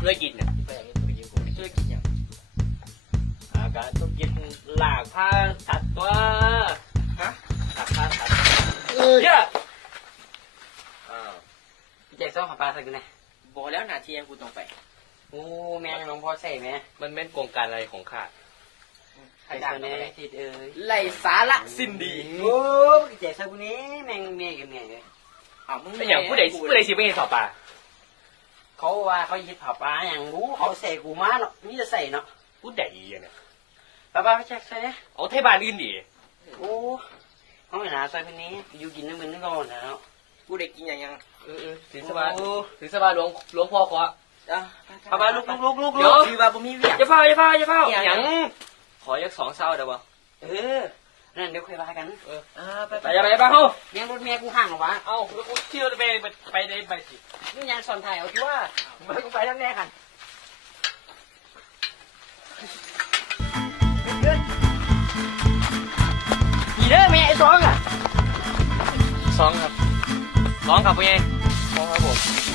ธุรกิจเนี่ยที่ไปอย่างนี้ธุรกิจกูธุรกิจอย่างอ่าก็ธุรกิจหลากผ้าตัดตัวฮะทัดกผ้าตัดเอ้ยเอะอ่าพี่แจ็คซ่อมหาปลาสักหน่อยบอกแล้วหนาทียงกูต้องไปโอ้แม่งหลวงพ่อใส่ไหมมันเป็นโครงการอะไรของข้าใครดังแม่ทิดเอ้ยไหลสาระสินดีโอ้พี่แจ็คซ่อมกูนี้แม่งเมียกันไงเลยอ้าวมึงไม่อย่างผู้ใดผู้ใดสิไม่เห็นสอบปลา เขาว่าเขายึดผาปลาอย่างรู้เขาใส่กูมาเนาะนี่จะใส่เนาะผู้ใดอะเนี่ยป้าป้าพี่แจ็คใส่เนี่ยเอาเทบานอื่นดิโอ้เขาไม่น่าใส่คนนี้อยู่กินน้ำมันนึกก่อนนะเนาะกูได้กินอย่างยังเออเออถือสบายถือสบายหลวงหลวงพ่อขออะป้าป้าลุกลุกลุกลุกเดี๋ยวคือว่าบ่มีเวียกอย่าเฝ้าอย่าเฝ้าอย่าเฝ้าออย่างย่างขอยักสองเศร้าเดี๋ยวบ่เออนั่นเดี๋ยวคุยว่ากันอ่าไปไปอย่าไปอย่าไปเฮ้าแม่งรถแม่กูห่างเหรอวะ เอาแล้วกูเที่ยวไปไปไปได้ไปสิ นี่ยานสอนถ่ายเอาทั่วมันกูไปทั้งแน่กันอีเด้อแม่ไอ้สองอะสองครับสองครับพี่เองสองครับผม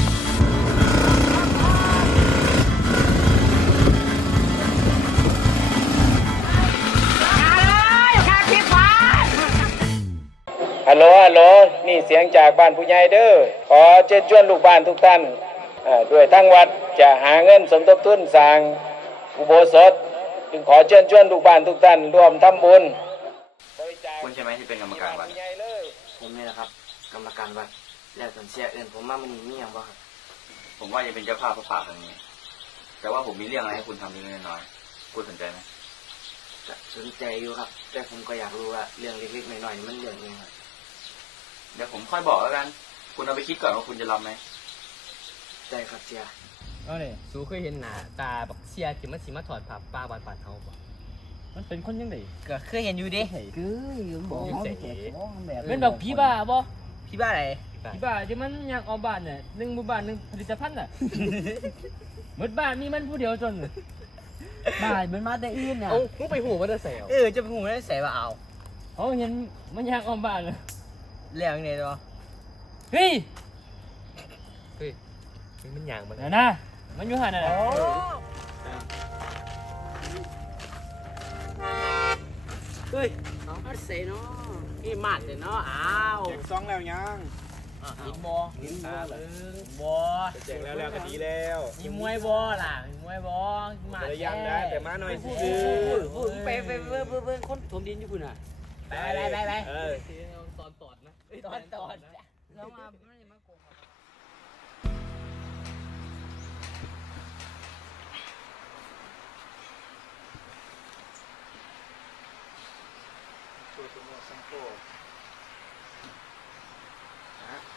โหลฮัลโหลนี่เสียงจากบ้านผู้ใหญ่เด้อขอเชิญชวนลูกบ้านทุกท่านเอ่อด้วยทั้งวัดจะหาเงินสมทบทุนสร้างอุโบสถจึงขอเชิญชวนลูกบ้านทุกท่านร่วมทำบุญบริจาคคุณใช่ไหมที่เป็นกรรมการวัดผู้ใหญ่เลยผมนี่แหละครับ กรรมการวัดแล้วส่วนเสียเอื่นผมมามันนี่มีอย่างบ่ครับผมว่าจะเป็นเจ้าภาพพระป่าครั้งนี้ แต่ว่าผมมีเรื่องอะไรให้คุณทำเล็กๆน้อยๆคุณสนใจไหมก็สนใจอยู่ครับ แต่ผมก็อยากรู้ว่าเรื่องเล็กๆน้อยๆนี่มันเรื่องยังไงครับ เดี๋ยวผมค่อยบอกแล้วกัน คุณเอาไปคิดก่อนว่าคุณจะรับไหมได้ครับเสียเอาเนี่ยสูเคยเห็นหน้าตาบักเสียที่มันสิมาถอดผ้าป้าบานบานเฮาบ่มันเป็นคนยังไงก็เคยเห็นอยู่ดิคือบอกอยู่เสเป็เป็นนแบบผีบ้าบ่พี่บ้าอะไรผีบ้าที่มันอยากเอาบ้านน่ะหนึ่งหมู่บ้านหนึ่งผลิตภัณฑ์น่ะหมดบ้านมีมันผู้เดียวจนบ้ามันมาแต่อื่นน่ะเอามึงไปหูมันจะแสวเออจะไปหูได้ใส่ว่าเอาเขาเห็นมันอยากเอาบ้านน่ะ เรื่องนี้ตัวเฮ้ยเฮ้ยมันอย่างมันนะนะ มันอยู่หันน่ะนะเฮ้ยเอาเสียเนาะนี่มาดเลยเนาะอ้าวแจกซองแล้วยังกินบอกินบอบบอแจกแล้วแล้วก็ดีแล้วมีมวยบอล่ะมีมวยบอมาแต่ยังได้แต่มาหน่อยพูซื้ดอพูดไปไปเบิ่งเบิ่งเบิ่งคนถมดินอยู่พุ่นน่ะ ไปไปไปไปเออตอนตอดนะตอนตอนแล้วมาไม่ได้มาโกง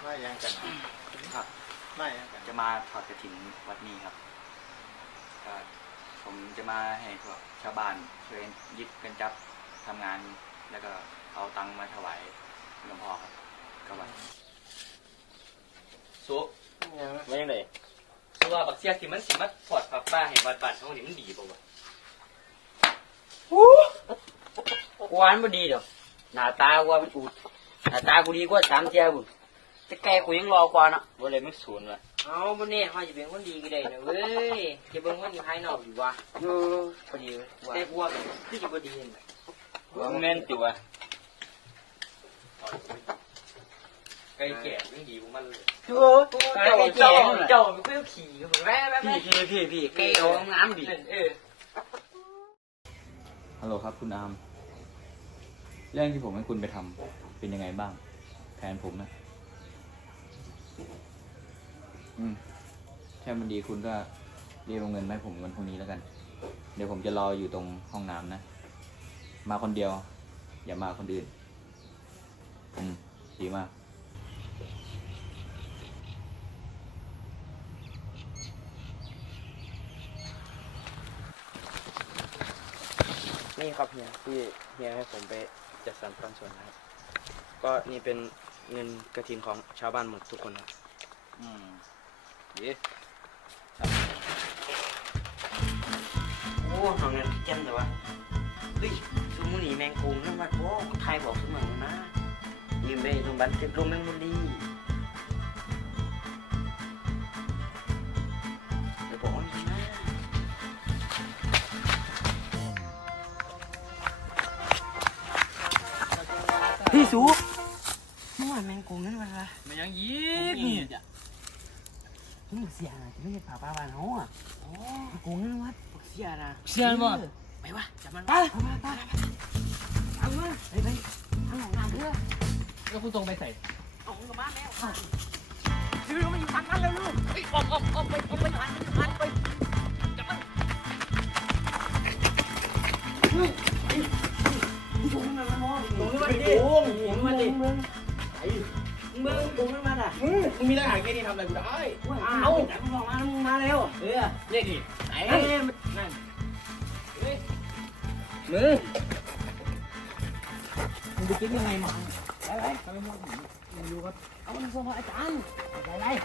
ไม่ยังกันครับไม่ยังกันจะมาถอดกระถิ่นวัดนี้ครับก็ผมจะมาให้พวกชาวบ้านช่วยยึดกันจับทำงาน แล้วก็เอาตังค์มาถวายหลวงพ่อครับก็วัดสุมันยังไงสุว่าบักเสียที่มันสิมาถอดผ้าป้าให้วัดบ้านเฮานี่มันดีบ่วะกวนบ่ดีดอกหน้าตากูว่ามันอูดหน้าตากูดีกว่าสามเจ้าบุญแต่แกกูยังรอกว่าเนาะบ่เลยมันศูนย์ว่ะเอาบ่แน่เขาจะเป็นคนดีก็ได้นะเว้ยจะเบิ่งคนอยู่ภายนอกอยู่ว่าเออพอดีเว้ยแต่กูว่าคือจะบ่ดีนั่นแหละมันแม่นติวะไก่แก่ยังดีกว่ามันเลยเจ้าเจ้าเจ้าเจ้าเป็นคนขี่ก็บอกแว่แว่พี่พี่พี่พี่แกเอาน้ำดิเออฮัลโหลครับคุณอามเรื่องที่ผมให้คุณไปทำเป็นยังไงบ้าง แผนผมนะอืมแค่มันดีคุณก็เรียกเงินมาให้ผมวันพรุ่งนี้แล้วกัน เดี๋ยวผมจะรออยู่ตรงห้องน้ำนะ มาคนเดียว อย่ามาคนอื่น อืม ดีมาก นี่ครับเฮียที่เฮียให้ผมไปจัดสรรปันส่วนนะครับ ก็นี่เป็นเงินกระถินของชาวบ้านหมดทุกคนครับอืมดีโอ้ทำเงินเจ้มแต่ว่าเฮ้ยสมมุนี แมงกุงนั่นมาโอ้ไทยบอกเสมอนะยืมไปตรงบันเก็บลมแมงมุมดี๋ยวบอกนะพี่สูเมื่อวานแมงกุงนั่นมันะมัยังยีกนี่นี่เสียนะจะไม่ใช่ป่าป่าบ้านเขาอะโอ้กุงนั่นวัดเสียนะเสียนบ่ วะจับมันไปไปไปเอามาไปไปทางของงานเถอแล้วกูตรงไปใส่เอามึงกับบ้านแล้วเร็วมาอยู่ทางนั้นเร็วลูกไออกออกออกไปออกไปทางนั้นไปจับมันโกงนั่นมันมองโกงนั่นมันดิโกงโกงนั่นมันดิมึงมึงกงนั่มันอะมึงมีทหารแค่นี้ทำอะไรกูได้ เอาจับมึงออกมามึงมาเร็วเออเรียดิไหนนั่น Nè. Mình đi kiếm cái này mà. Đây đây. Mình vô con. Ông nó xong rồi chán. Đây đây.